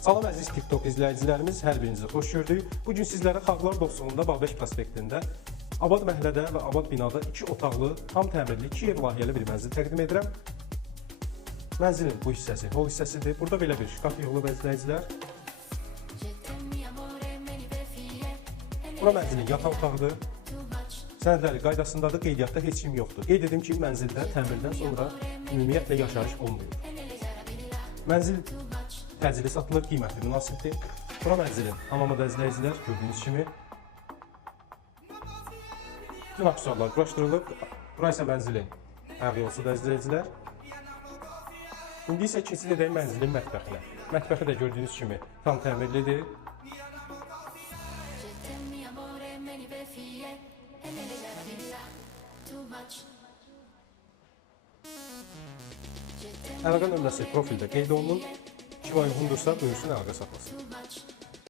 Salam əziz TikTok izləyicilərimiz, hər birinizi xoş gördük. Bugün sizlərə Xalqlar Dostluğunda Bağbeş prospektində abad məhəllədə və abad binada 2 otaqlı, tam təmirli, 2 ev layihəli bir mənzil təqdim edirəm. Mənzilin bu hissəsi hol hissəsidir. Burada belə bir şkaf yığılıb izləyicilər. Bura mənzilin yataq otağıdır. Sənədləri qaydasındadır, qeydiyyatda heç kim yoxdur. Qeyd edim ki, mənzildə təmirdən sonra ümumiyyətlə yaşayış olmuyor. Mənzil təcili satılır, qiyməti münasibdir. Bura mənzilin hamamı da izləyicilər, gördüyünüz kimi. Bütün aksesuarlar quraşdırılıb. Bura isə mənzilin hər yolusu da izləyicilər. İndi isə keçid edək mənzilin mətbəxinə. Mətbəxi də gördüyünüz kimi tam təmirlidir. Əlaqə nömrəsi profildə qeyd olunub. Kime uyğundursa buyursun əlaqə saxlasın.